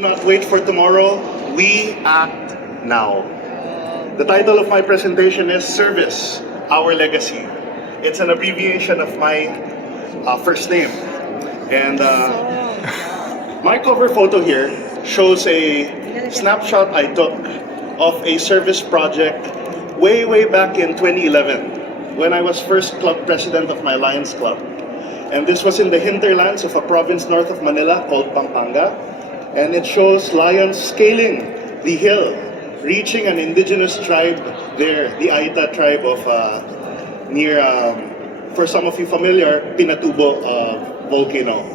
Not wait for tomorrow, we act now. The title of my presentation is Service, Our Legacy. It's an abbreviation of my first name. And my cover photo here shows a snapshot I took of a service project way back in 2011 when I was first club president of my Lions Club. And this was in the hinterlands of a province north of Manila called Pampanga. And it shows lions scaling the hill, reaching an indigenous tribe there, the Aita tribe of near, for some of you familiar, Pinatubo volcano.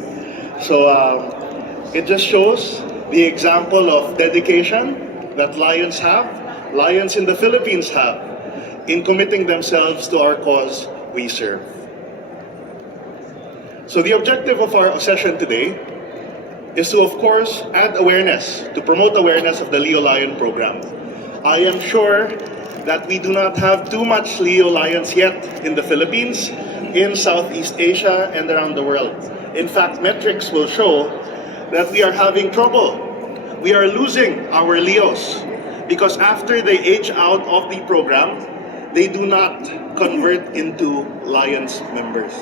So it just shows the example of dedication that lions in the Philippines have, in committing themselves to our cause we serve. So the objective of our session today is to, of course, add awareness, to promote awareness of the Leo Lion program. I am sure that we do not have too much Leo Lions yet in the Philippines, in Southeast Asia, and around the world. In fact, metrics will show that we are having trouble. We are losing our Leos because after they age out of the program, they do not convert into Lions members.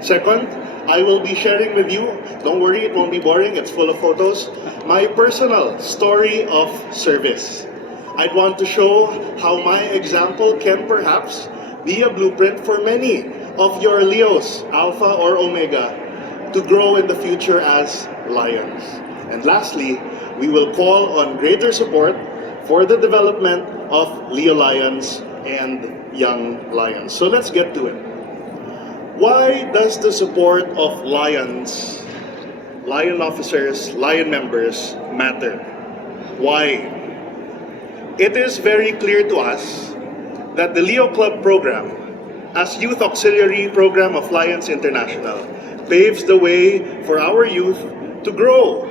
Second, I will be sharing with you, don't worry, it won't be boring, it's full of photos, my personal story of service. I'd want to show how my example can perhaps be a blueprint for many of your Leos, Alpha or Omega, to grow in the future as lions. And lastly, we will call on greater support for the development of Leo Lions and young lions. So let's get to it. Why does the support of lions, lion officers, lion members matter? Why? It is very clear to us that the Leo Club program, as youth auxiliary program of Lions International, paves the way for our youth to grow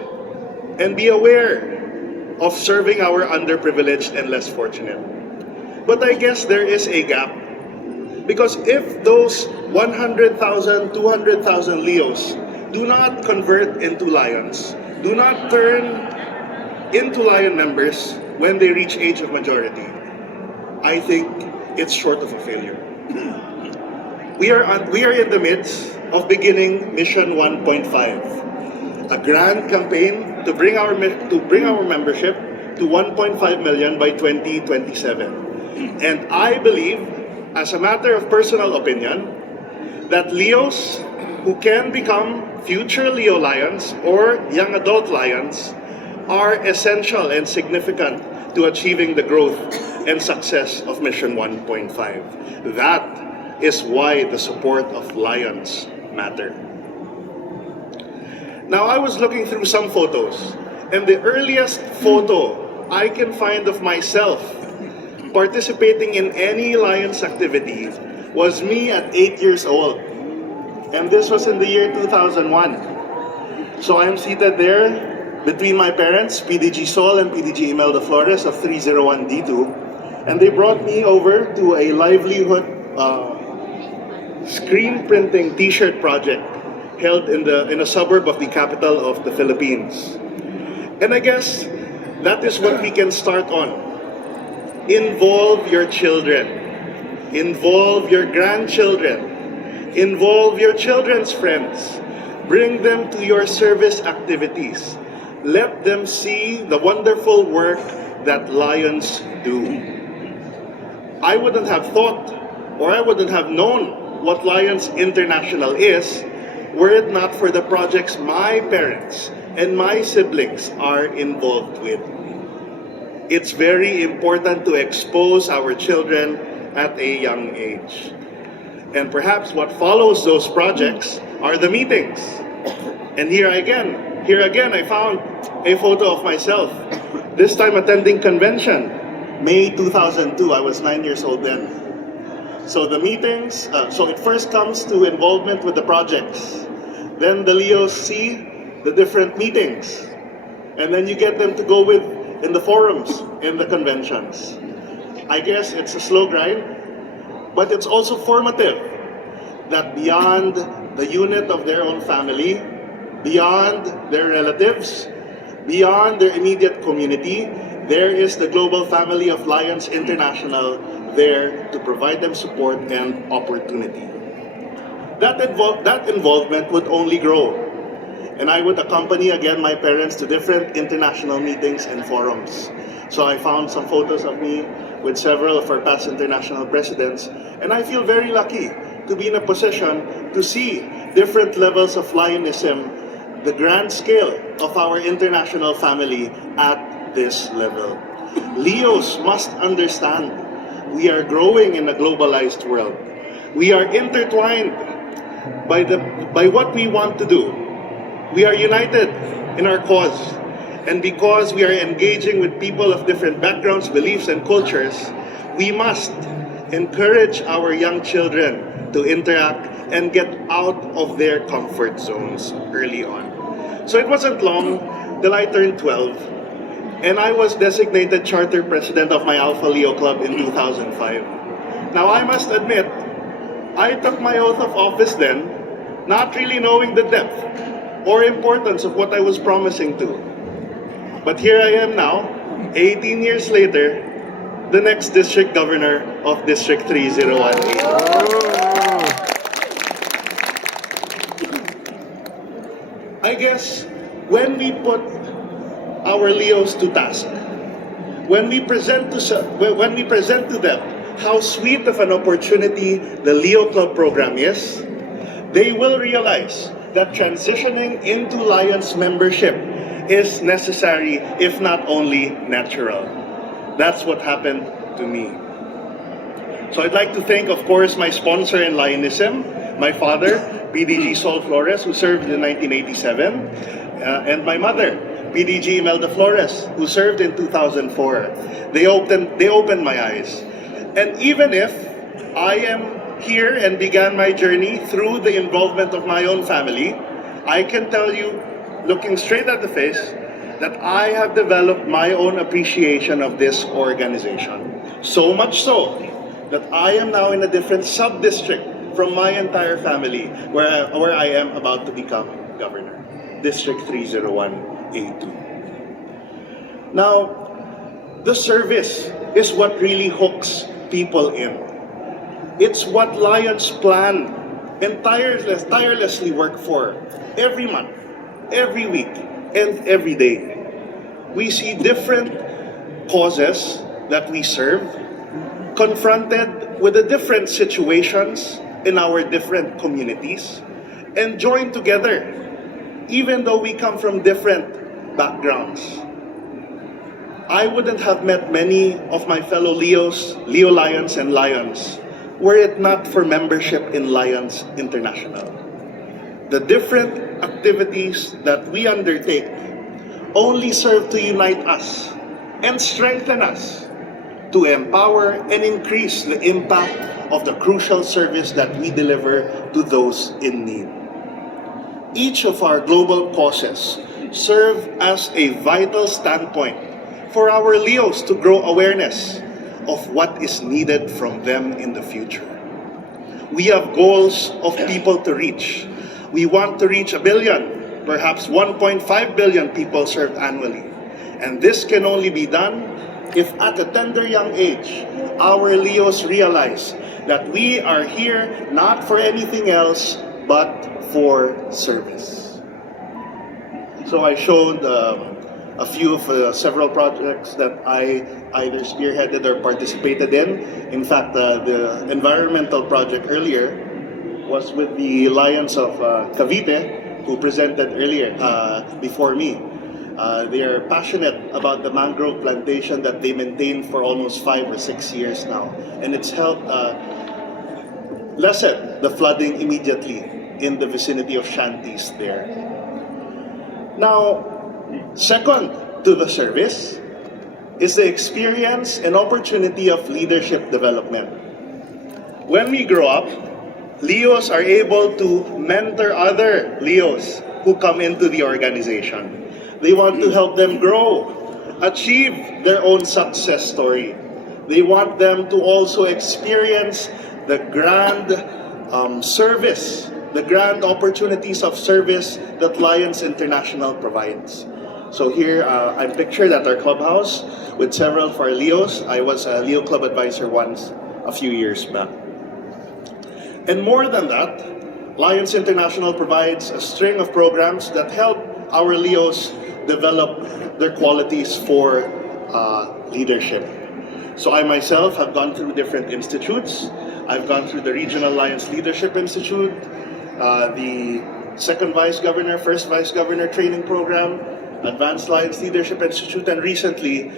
and be aware of serving our underprivileged and less fortunate. But I guess there is a gap. Because if those 100,000, 200,000 Leos do not convert into lions, do not turn into lion members when they reach age of majority, I think it's short of a failure. We are in the midst of beginning Mission 1.5, a grand campaign to bring our membership to 1.5 million by 2027. And I believe, as a matter of personal opinion, that Leos who can become future Leo Lions or young adult lions are essential and significant to achieving the growth and success of Mission 1.5. That is why the support of lions matter. Now, I was looking through some photos, and the earliest photo I can find of myself participating in any Lions activity was me at 8 years old. And this was in the year 2001. So I'm seated there between my parents, PDG Sol and PDG Imelda Flores of 301D2. And they brought me over to a livelihood screen printing t-shirt project held in a suburb of the capital of the Philippines. And I guess that is what we can start on. Involve your children. Involve your grandchildren. Involve your children's friends. Bring them to your service activities. Let them see the wonderful work that lions do. I wouldn't have thought, or I wouldn't have known what Lions International is were it not for the projects my parents and my siblings are involved with. It's very important to expose our children at a young age. And perhaps what follows those projects are the meetings. And here again, I found a photo of myself. This time attending convention, May 2002. I was 9 years old then. So the meetings, so it first comes to involvement with the projects. Then the Leos see the different meetings. And then you get them to go with in the forums, in the conventions. I guess it's a slow grind, but it's also formative that beyond the unit of their own family, beyond their relatives, Beyond their immediate community, there is the global family of Lions International there to provide them support and opportunity. That involvement would only grow, and I would accompany again my parents to different international meetings and forums. So I found some photos of me with several of our past international presidents, and I feel very lucky to be in a position to see different levels of Lionism, the grand scale of our international family at this level. Leos must understand we are growing in a globalized world. We are intertwined by what we want to do. We are united in our cause. And because we are engaging with people of different backgrounds, beliefs, and cultures, we must encourage our young children to interact and get out of their comfort zones early on. So it wasn't long till I turned 12, and I was designated charter president of my Alpha Leo Club in 2005. Now I must admit, I took my oath of office then, not really knowing the depth or importance of what I was promising to. But here I am now, 18 years later, the next district governor of District 3018. I guess when we put our Leos to task, when we present to them how sweet of an opportunity the Leo Club program is, they will realize that transitioning into Lions membership is necessary, if not only natural. That's what happened to me. So I'd like to thank, of course, my sponsor in Lionism, my father, PDG Sol Flores, who served in 1987, and my mother, PDG Imelda Flores, who served in 2004. They opened my eyes. And even if I am here and began my journey through the involvement of my own family, I can tell you, looking straight at the face, that I have developed my own appreciation of this organization. So much so that I am now in a different sub-district from my entire family, where I am about to become governor, District 301A2. Now, the service is what really hooks people in. It's what Lions plan and tirelessly work for every month, every week, and every day. We see different causes that we serve, confronted with the different situations in our different communities, and join together, even though we come from different backgrounds. I wouldn't have met many of my fellow Leos, Leo Lions, and Lions were it not for membership in Lions International. The different activities that we undertake only serve to unite us and strengthen us, to empower and increase the impact of the crucial service that we deliver to those in need. Each of our global causes serve as a vital standpoint for our Leos to grow awareness of what is needed from them in the future. We have goals of people to reach. We want to reach 1 billion, perhaps 1.5 billion people served annually. And this can only be done if at a tender young age, our Leos realize that we are here not for anything else but for service. So I showed a few of several projects that I either spearheaded or participated in. In fact, the environmental project earlier was with the Lions of Cavite, who presented earlier before me. They are passionate about the mangrove plantation that they maintain for almost 5 or 6 years now. And it's helped lessen the flooding immediately in the vicinity of shanties there. Now, second to the service is the experience and opportunity of leadership development. When we grow up, Leos are able to mentor other Leos who come into the organization. They want to help them grow, achieve their own success story. They want them to also experience the grand service, the grand opportunities of service that Lions International provides. So here, I'm pictured at our clubhouse with several of our Leos. I was a Leo Club advisor once, a few years back. And more than that, Lions International provides a string of programs that help our Leos develop their qualities for leadership. So I myself have gone through different institutes. I've gone through the Regional Lions Leadership Institute, the Second Vice Governor, First Vice Governor Training Program, Advanced Lions Leadership Institute, and recently,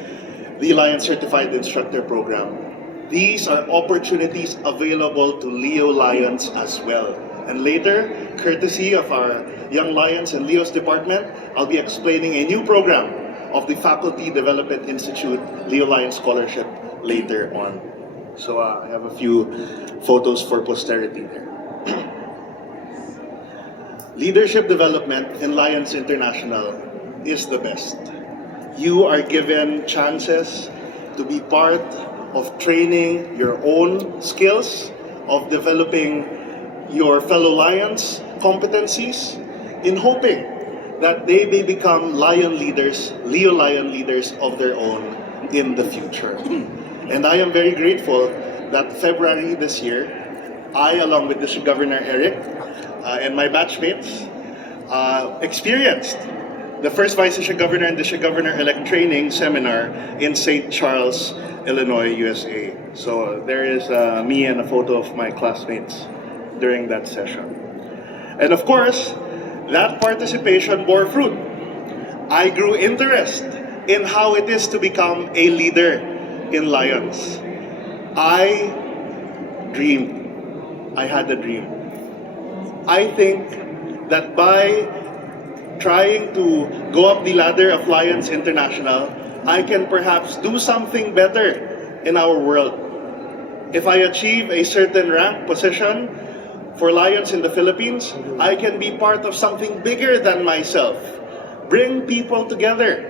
the Lions Certified Instructor Program. These are opportunities available to Leo Lions as well. And later, courtesy of our Young Lions and Leos Department, I'll be explaining a new program of the Faculty Development Institute Leo Lions Scholarship later on. So I have a few photos for posterity there. Leadership development in Lions International is the best. You are given chances to be part of training your own skills, of developing your fellow Lions competencies, in hoping that they may become Lion leaders, Leo Lion leaders of their own in the future. And I am very grateful that February this year, I, along with District Governor Eric and my batchmates, experienced the first Vice District Governor and District Governor-elect training seminar in St. Charles, Illinois, USA. So there is me and a photo of my classmates during that session. And of course, that participation bore fruit. I grew interest in how it is to become a leader in Lions. I dreamed. I had a dream. I think that by trying to go up the ladder of Lions International, I can perhaps do something better in our world. If I achieve a certain rank position for Lions in the Philippines, I can be part of something bigger than myself. Bring people together.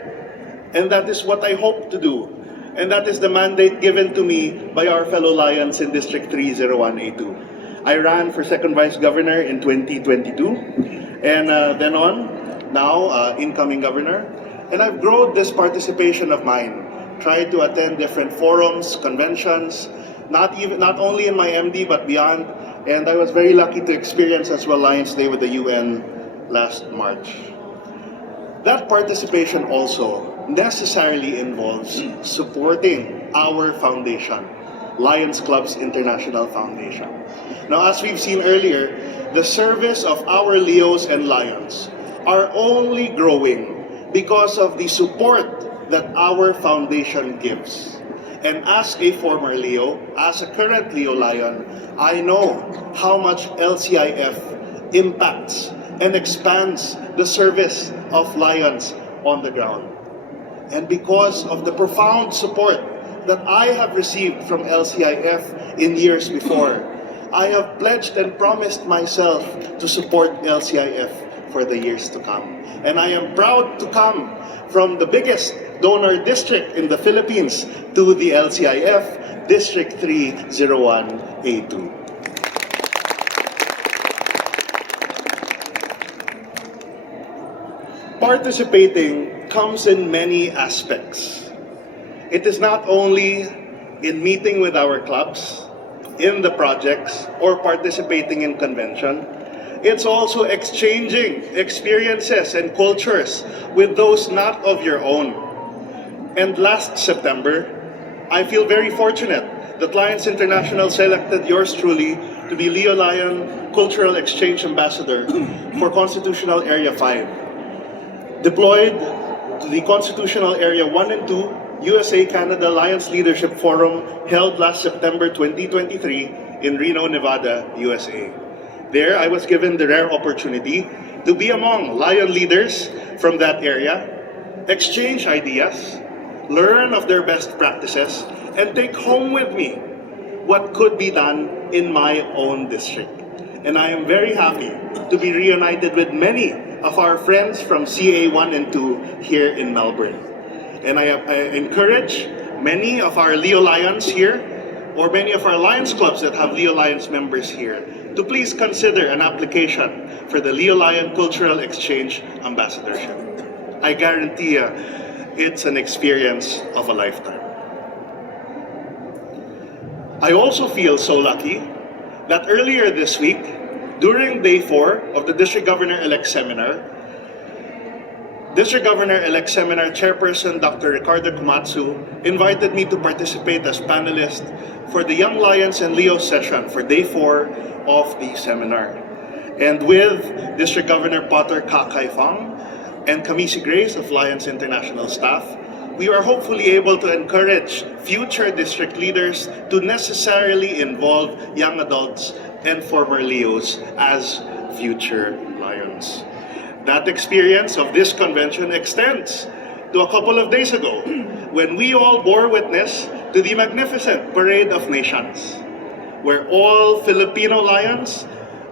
And that is what I hope to do. And that is the mandate given to me by our fellow Lions in District 301A2. I ran for second Vice Governor in 2022, and then on, now incoming Governor. And I've grown this participation of mine, tried to attend different forums, conventions, not only in my MD but beyond. And I was very lucky to experience as well Lions Day with the UN last March. That participation also necessarily involves supporting our foundation, Lions Clubs International Foundation. Now, as we've seen earlier, the service of our Leos and Lions are only growing because of the support that our foundation gives. And as a former Leo, as a current Leo Lion, I know how much LCIF impacts and expands the service of Lions on the ground. And because of the profound support that I have received from LCIF in years before, I have pledged and promised myself to support LCIF for the years to come. And I am proud to come from the biggest donor district in the Philippines to the LCIF, District 301A2. Participating comes in many aspects. It is not only in meeting with our clubs, in the projects, or participating in convention. It's also exchanging experiences and cultures with those not of your own. And last September, I feel very fortunate that Lions International selected yours truly to be Leo Lion Cultural Exchange Ambassador for Constitutional Area 5. Deployed to the Constitutional Area 1 and 2 USA-Canada Lions Leadership Forum held last September 2023 in Reno, Nevada, USA. There, I was given the rare opportunity to be among Lion leaders from that area, exchange ideas, learn of their best practices, and take home with me what could be done in my own district. And I am very happy to be reunited with many of our friends from CA1 and 2 here in Melbourne. And I encourage many of our Leo Lions here, or many of our Lions clubs that have Leo Lions members here, to please consider an application for the Leo Lion Cultural Exchange Ambassadorship. I guarantee you, it's an experience of a lifetime. I also feel so lucky that earlier this week, during day 4 of the District Governor-elect Seminar, District Governor-elect Seminar Chairperson Dr. Ricardo Kumatsu invited me to participate as panelist for the Young Lions and Leo session for day 4 of the seminar. And with District Governor Potter Kakay Fang and Kamisi Grace of Lions International staff, we are hopefully able to encourage future district leaders to necessarily involve young adults and former Leos as future Lions. That experience of this convention extends to a couple of days ago when we all bore witness to the magnificent Parade of Nations, where all Filipino Lions,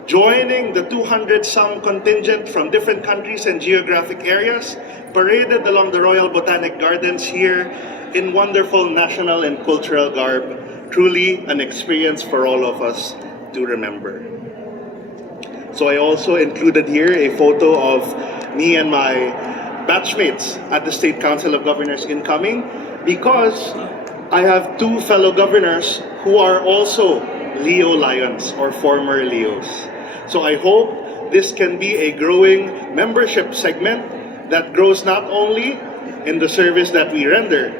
joining the 200-some contingent from different countries and geographic areas, paraded along the Royal Botanic Gardens here in wonderful national and cultural garb. Truly an experience for all of us to remember. So I also included here a photo of me and my batchmates at the State Council of Governors incoming, because I have 2 fellow governors who are also Leo Lions or former Leos. So I hope this can be a growing membership segment that grows not only in the service that we render,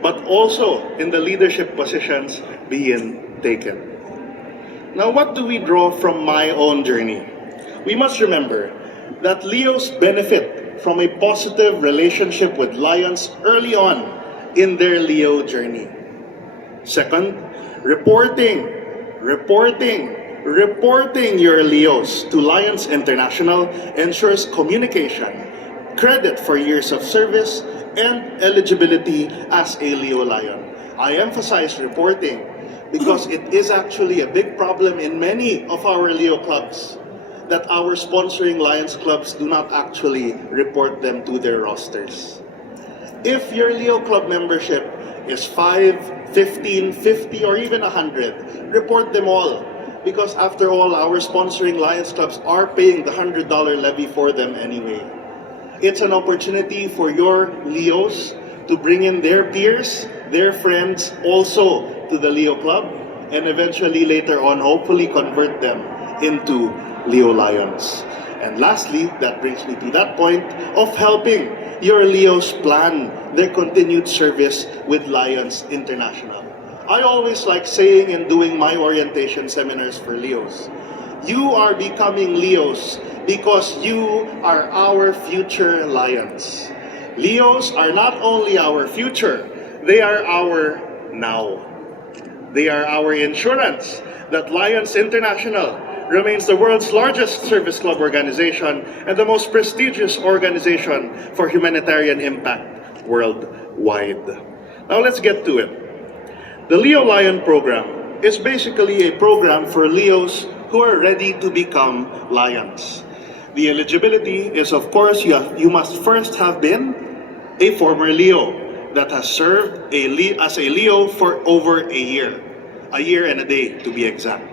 but also in the leadership positions being taken. Now, what do we draw from my own journey? We must remember that Leos benefit from a positive relationship with Lions early on in their Leo journey. Second, reporting your Leos to Lions International ensures communication, credit for years of service, and eligibility as a Leo Lion. I emphasize reporting because it is actually a big problem in many of our Leo clubs that our sponsoring Lions clubs do not actually report them to their rosters. If your Leo club membership is 5, 15, 50, or even 100, report them all. Because after all, our sponsoring Lions clubs are paying the $100 levy for them anyway. It's an opportunity for your Leos to bring in their peers, their friends also to the Leo club, and eventually later on, hopefully convert them into Leo Lions. And lastly, that brings me to that point of helping your Leos plan their continued service with Lions International. I always like saying and doing my orientation seminars for Leos, you are becoming Leos because you are our future Lions. Leos are not only our future, they are our now. They are our insurance that Lions International remains the world's largest service club organization and the most prestigious organization for humanitarian impact worldwide. Now let's get to it. The Leo Lion program is basically a program for Leos who are ready to become Lions. The eligibility is, of course, you must first have been a former Leo that has served as a Leo for over a year and a day to be exact.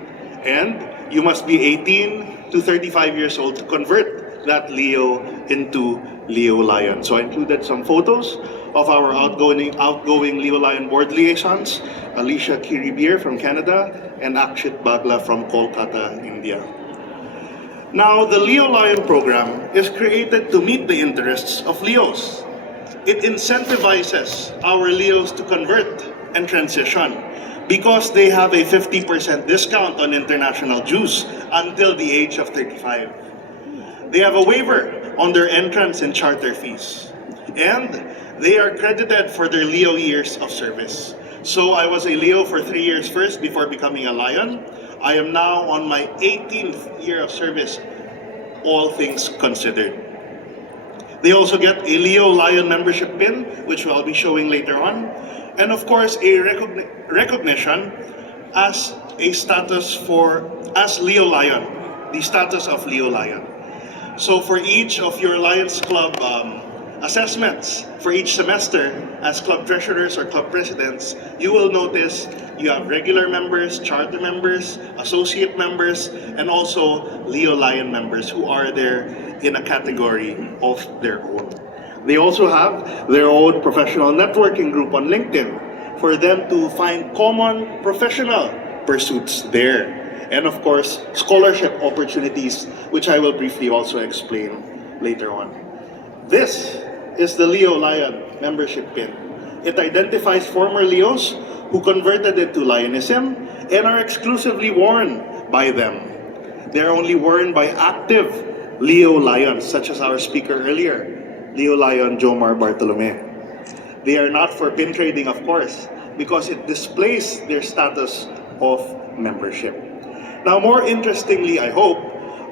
And you must be 18 to 35 years old to convert that Leo into Leo Lion. So I included some photos of our outgoing Leo Lion board liaisons, Alicia Kiribir from Canada and Akshit Bagla from Kolkata, India. Now, the Leo Lion program is created to meet the interests of Leos. It incentivizes our Leos to convert and transition because they have a 50% discount on international dues until the age of 35. They have a waiver on their entrance and charter fees. And they are credited for their Leo years of service. So I was a Leo for 3 years first before becoming a Lion. I am now on my 18th year of service, all things considered. They also get a Leo Lion membership pin, which I'll be showing later on. And of course, a recognition as a status as Leo Lion, the status of Leo Lion. So for each of your Lions Club assessments, for each semester as club treasurers or club presidents, you will notice you have regular members, charter members, associate members, and also Leo Lion members who are there in a category of their own. They also have their own professional networking group on LinkedIn for them to find common professional pursuits there. And of course, scholarship opportunities, which I will briefly also explain later on. This is the Leo Lion membership pin. It identifies former Leos who converted into Lionism and are exclusively worn by them. They're only worn by active Leo Lions, such as our speaker earlier, Leo Lion Jomar Bartolome. They are not for pin trading, of course, because it displays their status of membership. Now, more interestingly, I hope,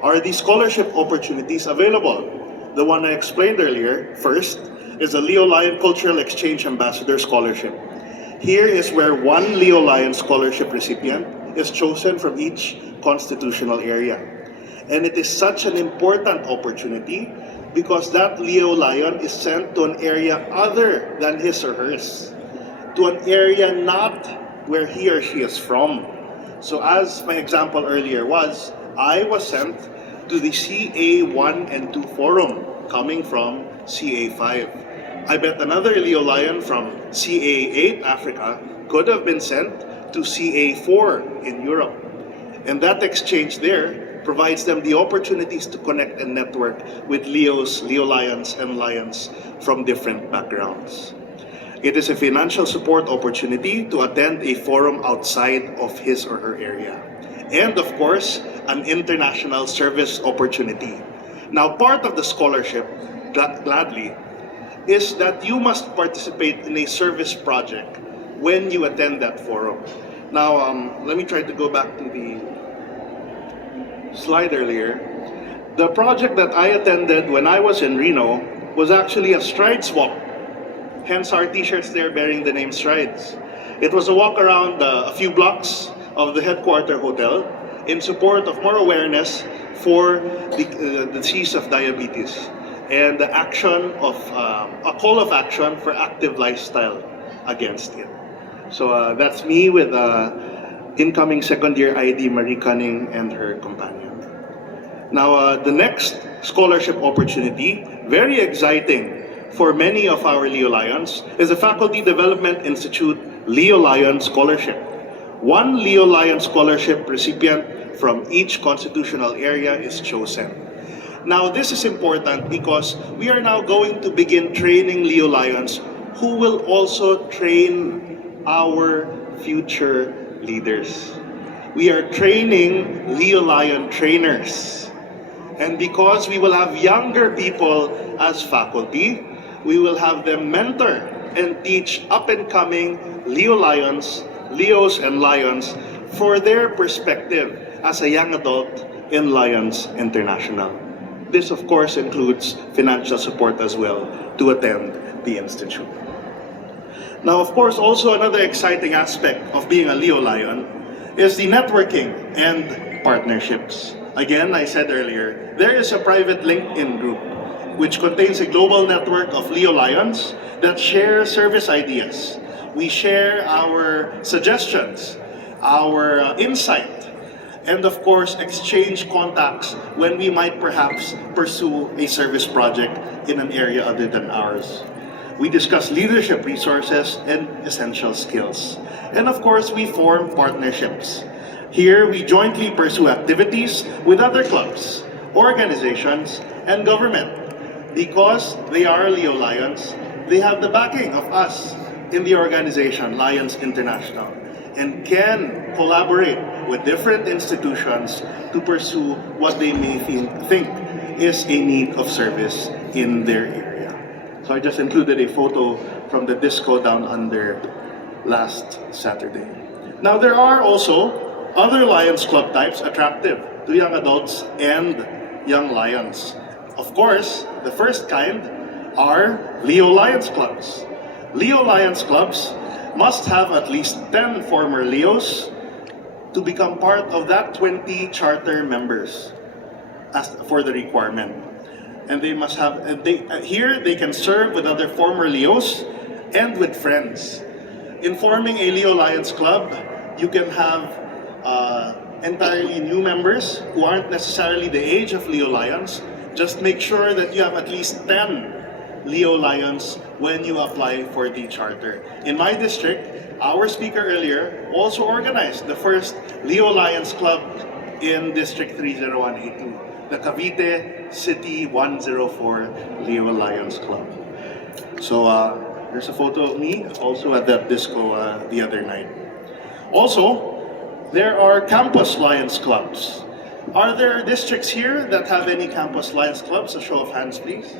are the scholarship opportunities available. The one I explained earlier, first, is the Leo Lion Cultural Exchange Ambassador Scholarship. Here is where one Leo Lion scholarship recipient is chosen from each constitutional area. And it is such an important opportunity because that Leo Lion is sent to an area other than his or hers, to an area not where he or she is from. So as my example earlier was, I was sent to the CA1 and 2 forum coming from CA5. I bet another Leo Lion from CA8 Africa could have been sent to CA4 in Europe. And that exchange there provides them the opportunities to connect and network with Leos, Leo Lions, and Lions from different backgrounds. It is a financial support opportunity to attend a forum outside of his or her area. And of course, an international service opportunity. Now, part of the scholarship, gladly, is that you must participate in a service project when you attend that forum. Now, let me try to go back to the slide earlier. The project that I attended when I was in Reno was actually a Strides walk. Hence our t-shirts there bearing the name Strides. It was a walk around a few blocks of the headquarter hotel in support of more awareness for the disease of diabetes and the action of a call of action for active lifestyle against it. So that's me with incoming second year ID Marie Cunning and her companion. Now the next scholarship opportunity, very exciting for many of our Leo Lions, is the Faculty Development Institute Leo Lion Scholarship. One Leo Lion Scholarship recipient from each constitutional area is chosen. Now this is important because we are now going to begin training Leo Lions who will also train our future leaders. We are training Leo Lion trainers. And because we will have younger people as faculty, we will have them mentor and teach up-and-coming Leo Lions, Leos and Lions for their perspective as a young adult in Lions International. This, of course, includes financial support as well to attend the Institute. Now, of course, also another exciting aspect of being a Leo Lion is the networking and partnerships. Again, I said earlier, there is a private LinkedIn group which contains a global network of Leo Lions that share service ideas. We share our suggestions, our insight, and of course, exchange contacts when we might perhaps pursue a service project in an area other than ours. We discuss leadership resources and essential skills. And of course, we form partnerships. Here, we jointly pursue activities with other clubs, organizations, and government. Because they are Leo Lions, they have the backing of us in the organization, Lions International, and can collaborate with different institutions to pursue what they may think is a need of service in their area. So I just included a photo from the disco down under last Saturday. Now there are also other Lions Club types attractive to young adults and young Lions. Of course, the first kind are Leo Lions Clubs. Leo Lions Clubs must have at least 10 former Leos to become part of that 20 charter members as for the requirement. And they must have, here they can serve with other former Leos and with friends. In forming a Leo Lions Club, you can have entirely new members who aren't necessarily the age of Leo Lions. Just make sure that you have at least 10 Leo Lions when you apply for the charter. In my district, our speaker earlier also organized the first Leo Lions Club in District 30182, the Cavite City 104 Leo Lions Club. So there's a photo of me also at that disco the other night. Also, there are campus Lions Clubs. Are there districts here that have any campus Lions Clubs? A show of hands, please.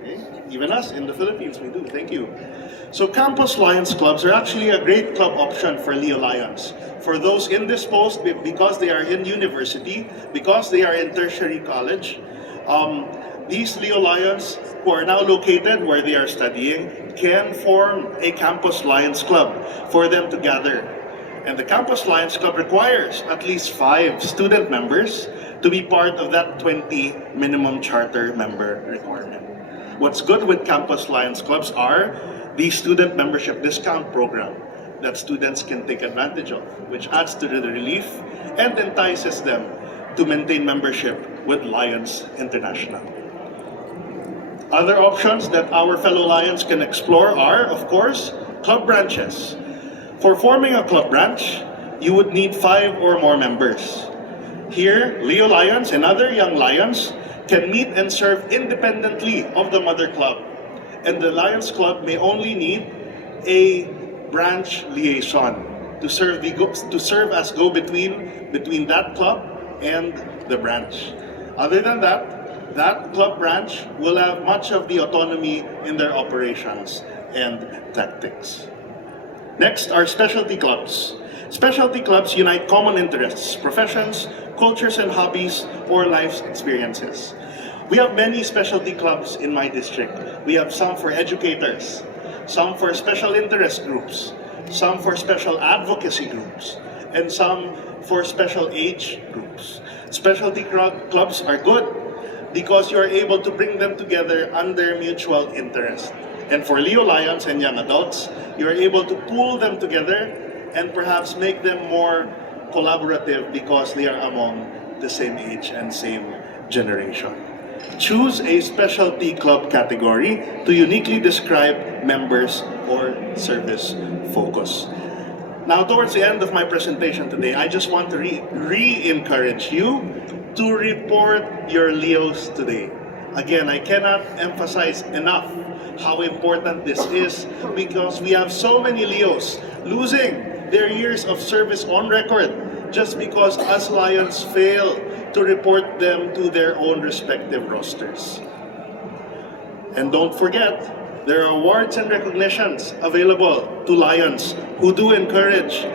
Okay. Even us in the Philippines, we do. Thank you. So campus Lions Clubs are actually a great club option for Leo Lions. For those indisposed because they are in university, because they are in tertiary college, these Leo Lions who are now located where they are studying can form a campus Lions Club for them to gather. And the Campus Lions Club requires at least 5 student members to be part of that 20 minimum charter member requirement. What's good with Campus Lions Clubs are the student membership discount program that students can take advantage of, which adds to the relief and entices them to maintain membership with Lions International. Other options that our fellow Lions can explore are, of course, club branches. For forming a club branch, you would need 5 or more members. Here, Leo Lions and other young Lions can meet and serve independently of the mother club. And the Lions Club may only need a branch liaison to serve as go-between between that club and the branch. Other than that, that club branch will have much of the autonomy in their operations and tactics. Next are specialty clubs. Specialty clubs unite common interests, professions, cultures and hobbies, or life experiences. We have many specialty clubs in my district. We have some for educators, some for special interest groups, some for special advocacy groups, and some for special age groups. Specialty clubs are good because you are able to bring them together under mutual interest. And for Leo Lions and young adults, you're able to pool them together and perhaps make them more collaborative because they are among the same age and same generation. Choose a specialty club category to uniquely describe members or service focus. Now, towards the end of my presentation today, I just want to re-encourage you to report your Leos today. Again, I cannot emphasize enough how important this is because we have so many Leos losing their years of service on record just because us Lions fail to report them to their own respective rosters. And don't forget, there are awards and recognitions available to Lions who do encourage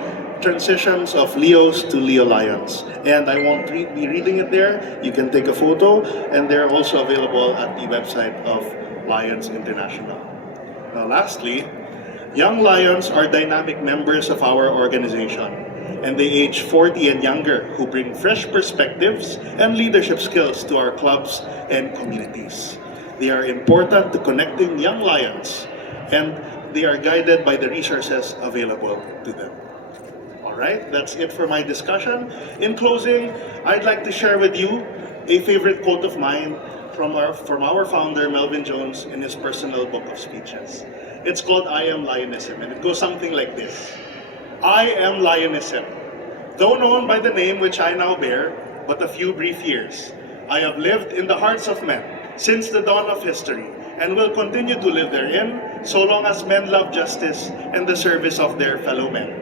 transitions of Leos to Leo Lions. And I won't be reading it there. You can take a photo, and they're also available at the website of Lions International. Now lastly, young Lions are dynamic members of our organization, and they age 40 and younger who bring fresh perspectives and leadership skills to our clubs and communities. They are important to connecting young Lions, and they are guided by the resources available to them. All right, that's it for my discussion. In closing, I'd like to share with you a favorite quote of mine from our founder, Melvin Jones, in his personal book of speeches. It's called I Am Lionism, and it goes something like this. I am Lionism, though known by the name which I now bear, but a few brief years. I have lived in the hearts of men since the dawn of history, and will continue to live therein so long as men love justice and the service of their fellow men.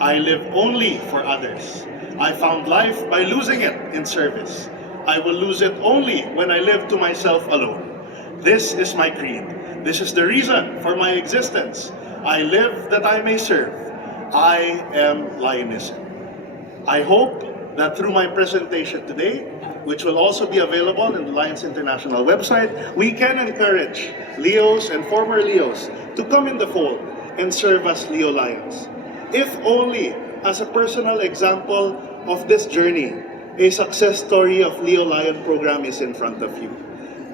I live only for others. I found life by losing it in service. I will lose it only when I live to myself alone. This is my creed. This is the reason for my existence. I live that I may serve. I am Lionism. I hope that through my presentation today, which will also be available in the Lions International website, we can encourage Leos and former Leos to come in the fold and serve as Leo Lions. If only as a personal example of this journey, a success story of Leo Lion program is in front of you.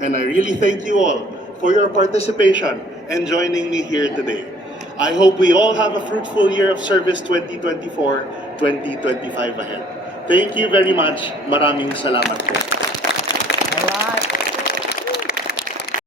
And I really thank you all for your participation and joining me here today. I hope we all have a fruitful year of service 2024-2025 ahead. Thank you very much. Maraming salamat po.